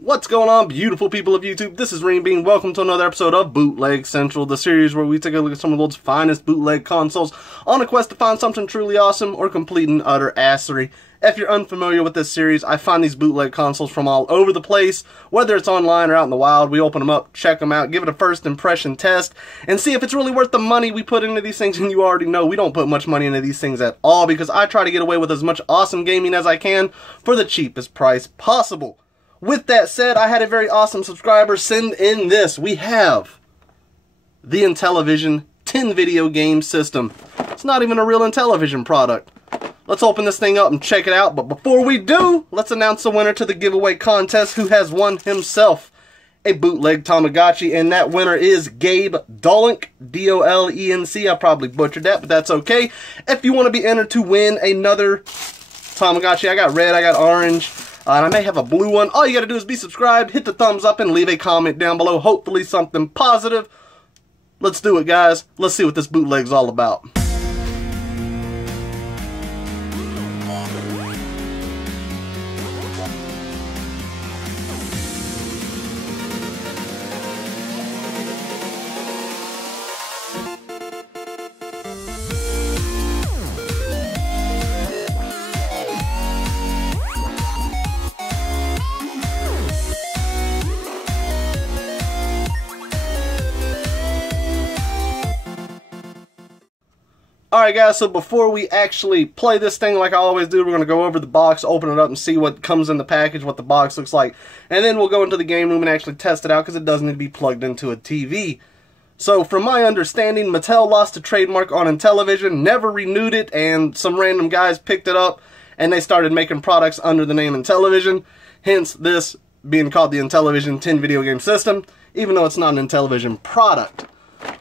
What's going on, beautiful people of YouTube? This is Renebean. Welcome to another episode of Bootleg Central, the series where we take a look at some of the world's finest bootleg consoles on a quest to find something truly awesome or complete and utter assery. If you're unfamiliar with this series, I find these bootleg consoles from all over the place, whether it's online or out in the wild. We open them up, check them out, give it a first impression test, and see if it's really worth the money we put into these things. And you already know we don't put much money into these things at all because I try to get away with as much awesome gaming as I can for the cheapest price possible. With that said, I had a very awesome subscriber send in this. We have the Intellivision 10 video game system. It's not even a real Intellivision product. Let's open this thing up and check it out. But before we do, let's announce the winner to the giveaway contest who has won himself a bootleg Tamagotchi. And that winner is Gabe Dolenc, D-O-L-E-N-C. I probably butchered that, but that's okay. If you want to be entered to win another Tamagotchi, I got red, I got orange. And I may have a blue one. All you gotta do is be subscribed, hit the thumbs up, and leave a comment down below. Hopefully something positive. Let's do it, guys. Let's see what this bootleg's all about. Alright guys, so before we actually play this thing like I always do, we're going to go over the box, open it up, and see what comes in the package, what the box looks like. And then we'll go into the game room and actually test it out because it does need to be plugged into a TV. So from my understanding, Mattel lost a trademark on Intellivision, never renewed it, and some random guys picked it up and they started making products under the name Intellivision. Hence this being called the Intellivision 10 video game system, even though it's not an Intellivision product.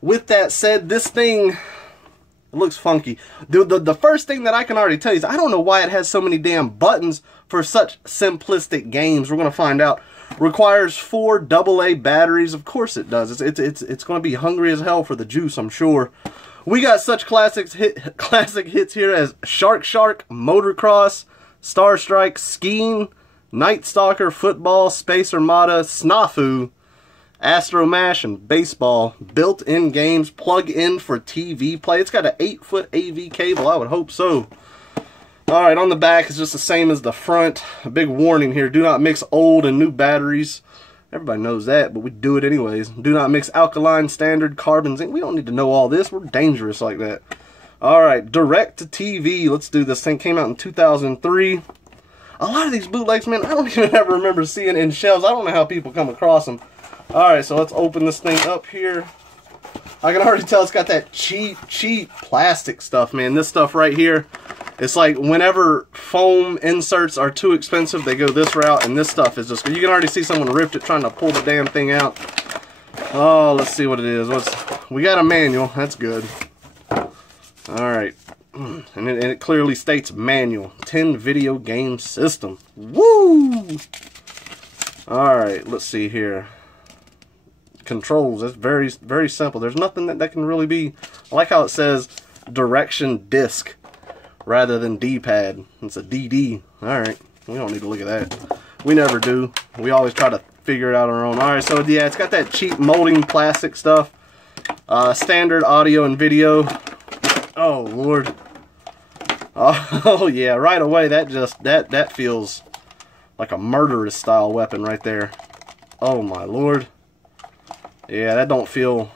With that said, this thing... it looks funky. The first thing that I can already tell you is I don't know why it has so many damn buttons for such simplistic games. We're going to find out. Requires 4 AA batteries. Of course it does. It's going to be hungry as hell for the juice, I'm sure. We got such classic hits here as Shark Shark, Motocross, Star Strike, Skiing, Night Stalker, Football, Space Armada, Snuffy, Astro Smash, and Baseball. Built-in games, plug-in for TV play. It's got an 8-foot AV cable. I would hope so. Alright, on the back it's just the same as the front. A big warning here. Do not mix old and new batteries. Everybody knows that, but we do it anyways. Do not mix alkaline, standard, carbon, zinc. We don't need to know all this. We're dangerous like that. Alright, direct to TV. Let's do this thing. Came out in 2003. A lot of these bootlegs, man, I don't even ever remember seeing in shelves. I don't know how people come across them. Alright, so let's open this thing up here. I can already tell it's got that cheap plastic stuff, man. This stuff right here, it's like whenever foam inserts are too expensive, they go this route, and this stuff is just... you can already see someone ripped it trying to pull the damn thing out. Oh, let's see what it is. We got a manual. That's good. Alright. And it clearly states manual. 10 video game system. Woo! Alright, let's see here. Controls. It's very simple. There's nothing that can really be... I like how it says direction disc rather than D-pad. It's a DD. Alright, we don't need to look at that. We never do. We always try to figure it out on our own. Alright, so yeah, it's got that cheap molding plastic stuff. Standard audio and video. Oh Lord. Oh yeah, right away that feels like a murderous style weapon right there. Oh my Lord. Yeah, that don't feel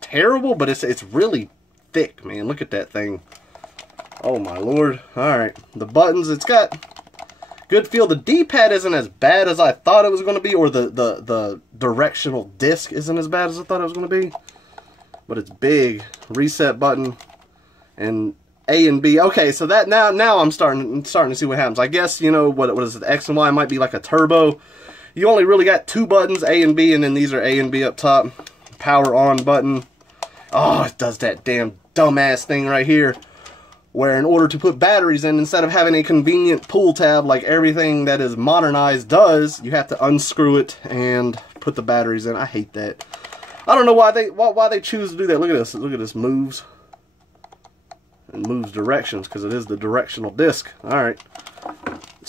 terrible, but it's really thick, man. Look at that thing. Oh my Lord. Alright. The buttons, it's got good feel. The D-pad isn't as bad as I thought it was going to be, or the directional disc isn't as bad as I thought it was going to be. But it's big. Reset button and A and B. Okay, so that now I'm starting to see what happens. I guess, you know, what is it? The X and Y might be like a turbo. You only really got 2 buttons, A and B, and then these are A and B up top. Power on button. Oh, it does that damn dumbass thing right here, where in order to put batteries in, instead of having a convenient pull tab like everything that is modernized does, you have to unscrew it and put the batteries in. I hate that. I don't know why they choose to do that. Look at this. Look at this. Moves. It moves directions because it is the directional disc. Alright.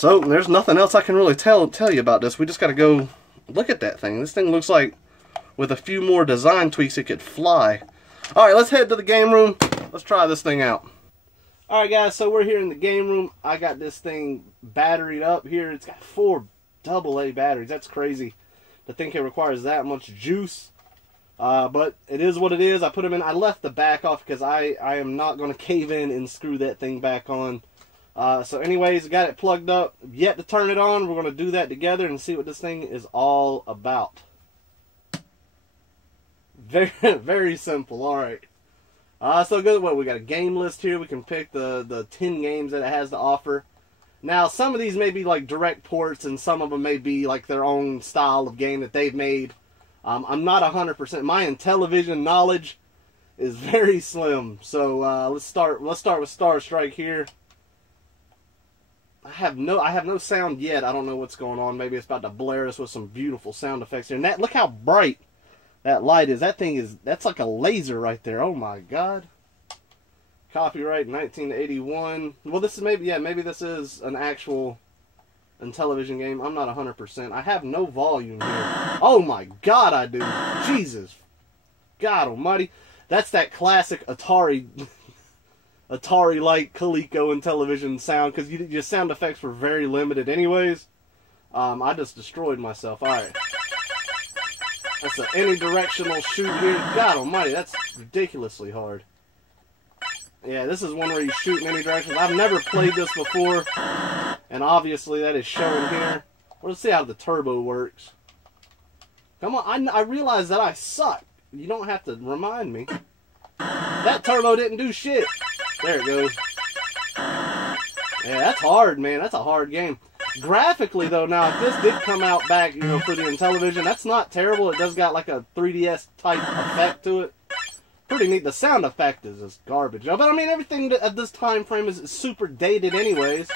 So, there's nothing else I can really tell you about this. We just got to go look at that thing. This thing looks like, with a few more design tweaks, it could fly. Alright, let's head to the game room. Let's try this thing out. Alright guys, so we're here in the game room. I got this thing batteried up here. It's got 4 AA batteries. That's crazy to think it requires that much juice. But it is what it is. I put them in. I left the back off because I am not going to cave in and screw that thing back on. So anyways, got it plugged up. Yet to turn it on. We're going to do that together and see what this thing is all about. Very, very simple. Alright. So good. Well, we got a game list here. We can pick the 10 games that it has to offer. Now, some of these may be like direct ports, and some of them may be like their own style of game that they've made. I'm not 100%. My Intellivision knowledge is very slim. So let's start with Star Strike here. I have no sound yet. I don't know what's going on. Maybe it's about to blare us with some beautiful sound effects here. And look how bright that light is. That's like a laser right there. Oh my God. Copyright 1981. Well, this is maybe this is an actual Intellivision game. I'm not 100%. I have no volume here. Oh my God, I do. Jesus. God almighty. That's that classic Atari Light Coleco Intellivision sound, because your sound effects were very limited anyways. I just destroyed myself. Alright. That's an any directional shoot here. God almighty, that's ridiculously hard. Yeah, this is one where you shoot in any direction. I've never played this before, and obviously that is shown here. Well, let's see how the turbo works. Come on, I realize that I suck. You don't have to remind me. That turbo didn't do shit. There it goes. Yeah, that's hard, man. That's a hard game. Graphically, though, now, if this did come out back, you know, for the Intellivision, that's not terrible. It does got like a 3DS type effect to it. Pretty neat. The sound effect is just garbage. But, I mean, everything at this time frame is super dated anyways.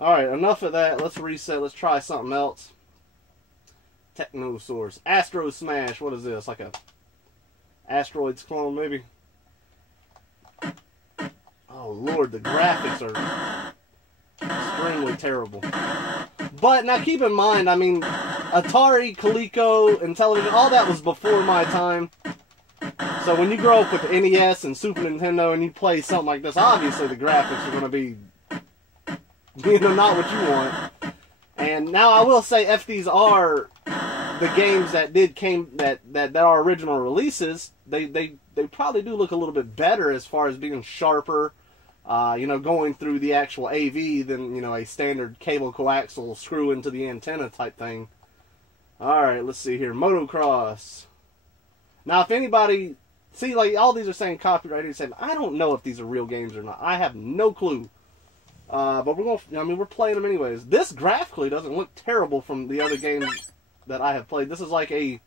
Alright, enough of that. Let's reset. Let's try something else. Techno Source. Astro Smash. What is this? Like a Asteroids clone, maybe? Oh, Lord. The graphics are extremely terrible. But, now keep in mind, I mean, Atari, Coleco, Intellivision, all that was before my time. So when you grow up with NES and Super Nintendo and you play something like this, obviously the graphics are going to be, you know, not what you want. And now I will say, if these are the games that are original releases, they probably do look a little bit better as far as being sharper, you know, going through the actual AV than, you know, a standard cable coaxial screw into the antenna type thing. Alright, let's see here. Motocross. Now, if anybody... See, like, all these are saying copyrighted. I don't know if these are real games or not. I have no clue. But we're going to... I mean, we're playing them anyways. This graphically doesn't look terrible from the other games that I have played. This is like a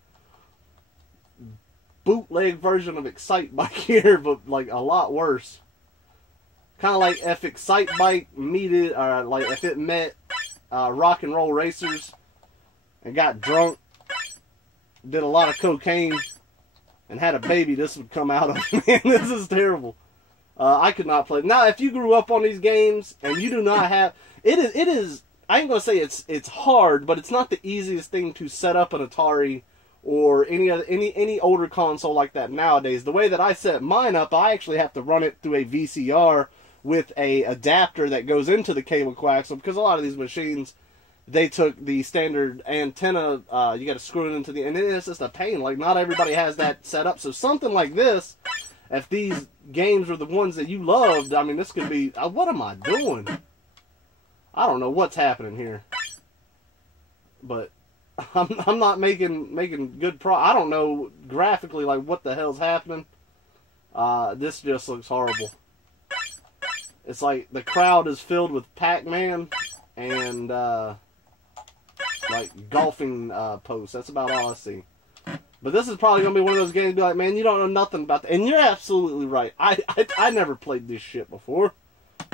bootleg version of Excitebike here, but, like, a lot worse. Kind of like if Excitebike like if it met Rock and Roll Racers and got drunk, did a lot of cocaine, and had a baby, this would come out of. Man, this is terrible. I could not play. Now, if you grew up on these games and you do not have, it is. I ain't gonna say it's hard, but it's not the easiest thing to set up an Atari or any older console like that nowadays. The way that I set mine up, I actually have to run it through a VCR with a adapter that goes into the cable coaxial, because a lot of these machines, they took the standard antenna, you got to screw it into the, and it's just a pain. Like, not everybody has that set up. So something like this, if these games are the ones that you loved, I mean, this could be, what am I doing? I don't know what's happening here. But I'm not making good I don't know graphically, like, what the hell's happening. This just looks horrible. It's like the crowd is filled with Pac-Man and, like, golfing posts. That's about all I see. But this is probably going to be one of those games to be like, man, you don't know nothing about that. And you're absolutely right. I never played this shit before.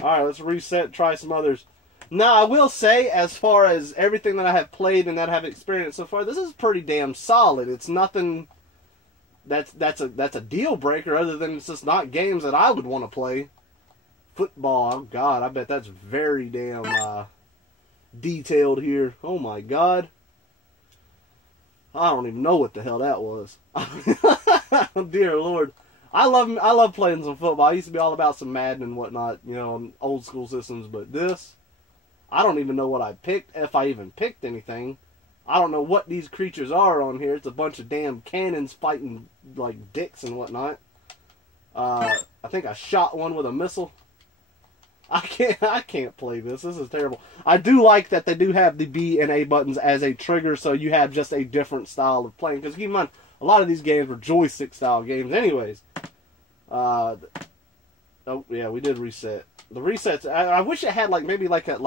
Alright, let's reset, try some others. Now, I will say, as far as everything that I have played and that I have experienced so far, this is pretty damn solid. It's nothing that's a deal breaker, other than it's just not games that I would want to play. Football, oh God, I bet that's very damn detailed here. Oh my god. I don't even know what the hell that was. Dear Lord. I love playing some football. I used to be all about some Madden and whatnot, you know, on old school systems, but this, I don't even know what I picked, if I even picked anything. I don't know what these creatures are on here. It's a bunch of damn cannons fighting like dicks and whatnot. I think I shot one with a missile. I can't play this. This is terrible. I do like that they do have the B and A buttons as a trigger, so you have just a different style of playing. Because keep in mind, a lot of these games were joystick style games anyways. Oh yeah, we did reset. The resets, I wish it had like maybe like a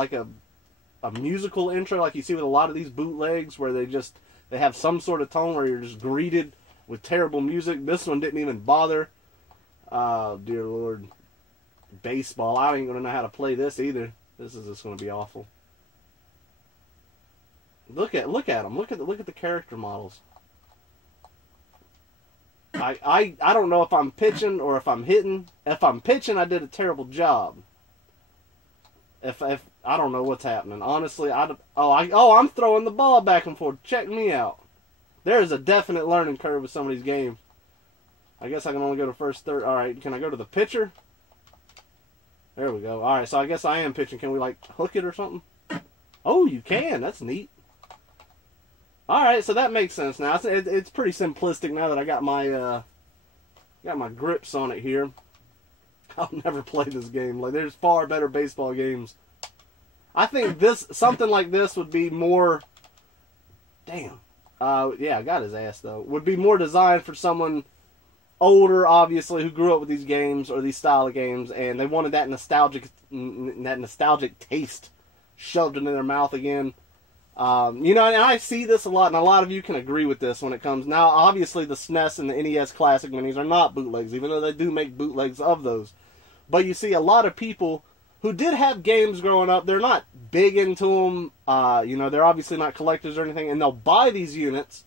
musical intro like you see with a lot of these bootlegs where they have some sort of tone where you're just greeted with terrible music. This one didn't even bother. Dear Lord. Baseball. I ain't gonna know how to play this either. This is just gonna be awful. Look at them. Look at the character models. I don't know if I'm pitching or if I'm hitting. If I'm pitching, I did a terrible job. If I don't know what's happening. Honestly, I'm throwing the ball back and forth. Check me out. There is a definite learning curve with some of these games. I guess I can only go to first, third. All right, can I go to the pitcher? There we go. All right, so I guess I am pitching. Can we like hook it or something? Oh, you can. That's neat. All right, so that makes sense now. It's pretty simplistic now that I got my grips on it here. I'll never play this game. Like, there's far better baseball games. I think something like this would be more. Damn. Yeah, I got his ass though. Would be more designed for someone older, obviously, who grew up with these games or these style of games, and they wanted that nostalgic taste shoved into their mouth again. You know, and I see this a lot, and a lot of you can agree with this when it comes. Now, obviously, the SNES and the NES Classic Minis are not bootlegs, even though they do make bootlegs of those. But you see a lot of people who did have games growing up. They're not big into them. You know, they're obviously not collectors or anything, and they'll buy these units,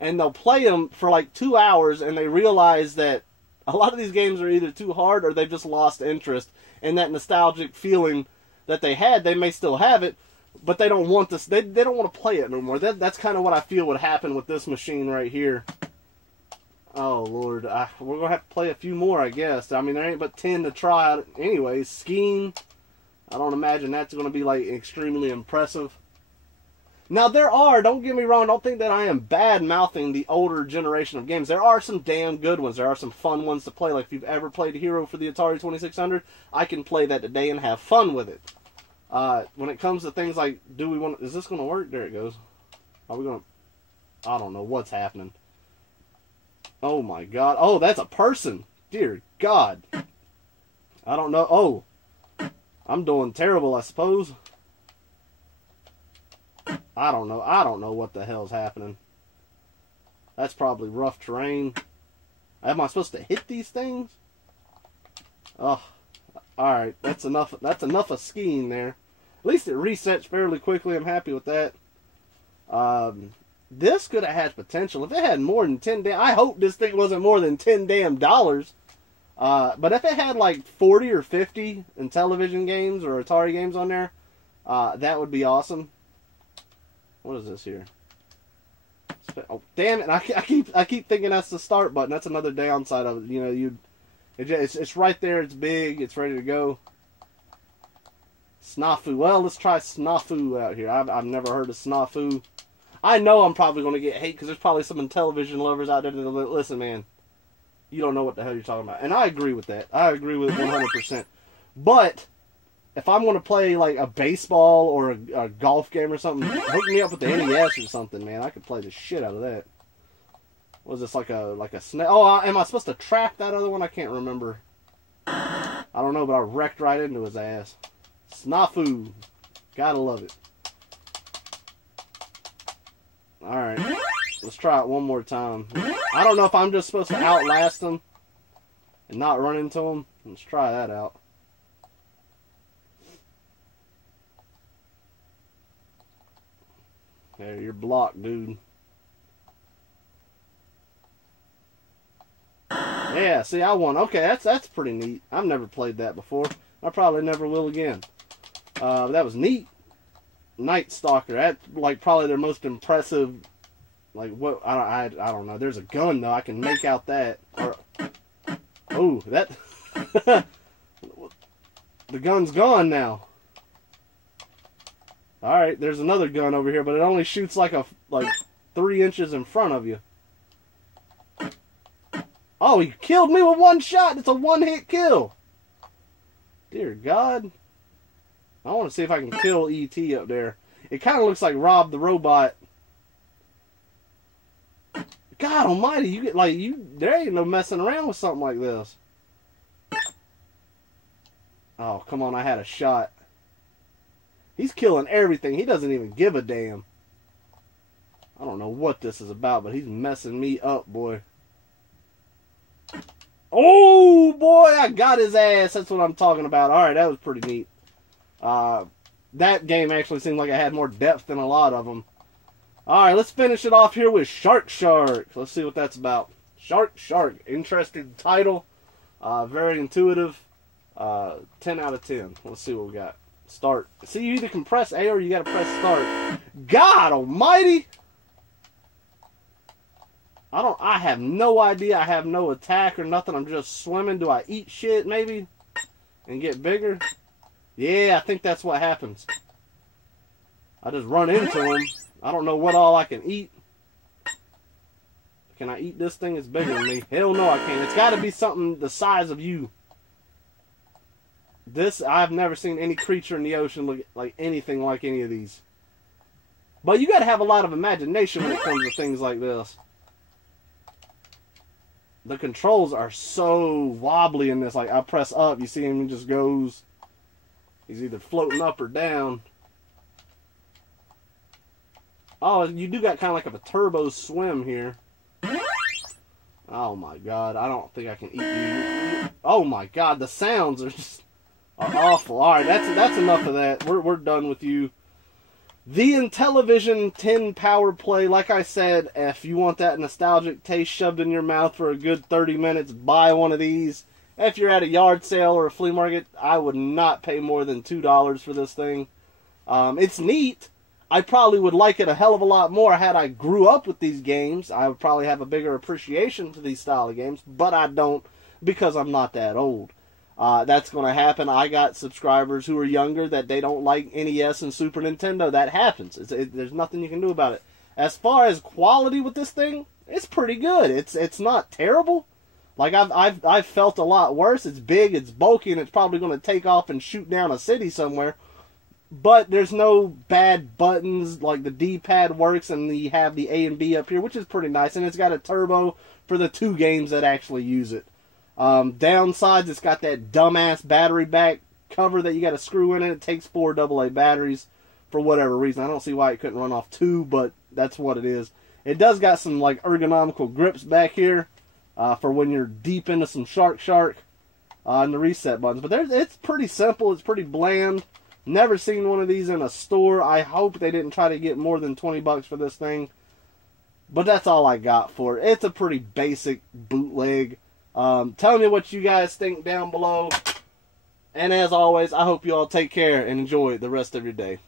and they'll play them for like 2 hours, and they realize that a lot of these games are either too hard or they've just lost interest in that nostalgic feeling that they had. They may still have it, but they don't want this. They don't want to play it no more. That's kind of what I feel would happen with this machine right here. Oh, Lord. We're going to have to play a few more, I guess. I mean, there ain't but 10 to try. Anyways, skiing. I don't imagine that's going to be, like, extremely impressive. Now, don't get me wrong, don't think that I am bad-mouthing the older generation of games. There are some damn good ones. There are some fun ones to play. Like, if you've ever played Hero for the Atari 2600, I can play that today and have fun with it. When it comes to things like, is this going to work? There it goes. Are we going to, I don't know what's happening. Oh my God. Oh, that's a person. Dear God. I don't know. Oh, I'm doing terrible, I suppose. I don't know. I don't know what the hell's happening. That's probably rough terrain. Am I supposed to hit these things? Oh, alright. That's enough. That's enough of skiing there. At least it resets fairly quickly. I'm happy with that. This could have had potential. If it had more than 10 damn... I hope this thing wasn't more than $10 damn. But if it had like 40 or 50 Intellivision games or Atari games on there, that would be awesome. What is this here? Oh, damn it. I keep thinking that's the start button. That's another downside of it. You know, it's right there. It's big. It's ready to go. Snuffy. Well, let's try Snuffy out here. I've never heard of Snuffy. I know I'm probably going to get hate because there's probably some Intellivision lovers out there that listen, man, you don't know what the hell you're talking about. And I agree with that. I agree with it 100%. But if I'm going to play like a baseball or a golf game or something, hook me up with the NES or something, man. I could play the shit out of that. Was this like a snake? Oh, am I supposed to trap that other one? I can't remember. I don't know, but I wrecked right into his ass. Snafu. Gotta love it. Alright. Let's try it one more time. I don't know if I'm just supposed to outlast him and not run into him. Let's try that out. There, you're blocked, dude. Yeah, see, I won. Okay, that's pretty neat. I've never played that before. I probably never will again. That was neat. Night Stalker. That's like probably their most impressive. Like what? I don't know. There's a gun though. I can make out that. Or, oh, that. The gun's gone now. All right, there's another gun over here, but it only shoots like 3 inches in front of you. Oh, he killed me with one shot. It's a one-hit kill. Dear God. I want to see if I can kill E.T. up there. It kind of looks like Rob the Robot. God almighty, you get there ain't no messing around with something like this. Oh, come on, I had a shot. He's killing everything. He doesn't even give a damn. I don't know what this is about, but he's messing me up, boy. Oh, boy, I got his ass. That's what I'm talking about. All right, that was pretty neat. That game actually seemed like it had more depth than a lot of them. All right, let's finish it off here with Shark Shark. Let's see what that's about. Shark Shark. Interesting title. Very intuitive. 10 out of 10. Let's see what we got. Start. See, you either can press A or you got to press start. God almighty! I have no idea. I have no attack or nothing. I'm just swimming. Do I eat shit maybe? And get bigger? Yeah, I think that's what happens. I just run into him. I don't know what all I can eat. Can I eat this thing? It's bigger than me. Hell no, I can't. It's got to be something the size of you. I've never seen any creature in the ocean look like anything like any of these. But you got to have a lot of imagination when it comes to things like this. The controls are so wobbly in this. Like, I press up, you see him, he just goes. He's either floating up or down. Oh, you do got kind of like a turbo swim here. Oh my God, I don't think I can eat you. Oh my God, the sounds are just awful. All right, that's enough of that. We're done with you. The Intellivision 10 Power Play. Like I said, if you want that nostalgic taste shoved in your mouth for a good 30 minutes, buy one of these. If you're at a yard sale or a flea market, I would not pay more than $2 for this thing. It's neat. I probably would like it a hell of a lot more had I grew up with these games. I would probably have a bigger appreciation for these style of games, but I don't because I'm not that old. That's going to happen. I got subscribers who are younger that they don't like NES and Super Nintendo. That happens. There's nothing you can do about it. As far as quality with this thing, it's pretty good. It's not terrible. Like I've felt a lot worse. It's big, it's bulky, and it's probably going to take off and shoot down a city somewhere. But there's no bad buttons. Like the D-pad works, and you have the A and B up here, which is pretty nice. And it's got a turbo for the 2 games that actually use it. Downsides, it's got that dumbass battery back cover that you got to screw in it. It takes 4 AA batteries for whatever reason. I don't see why it couldn't run off 2, but that's what it is. It does got some like ergonomical grips back here for when you're deep into some Shark and the reset buttons. But it's pretty simple. It's pretty bland. Never seen one of these in a store. I hope they didn't try to get more than 20 bucks for this thing. But that's all I got for it. It's a pretty basic bootleg. Tell me what you guys think down below. And as always, I hope you all take care and enjoy the rest of your day.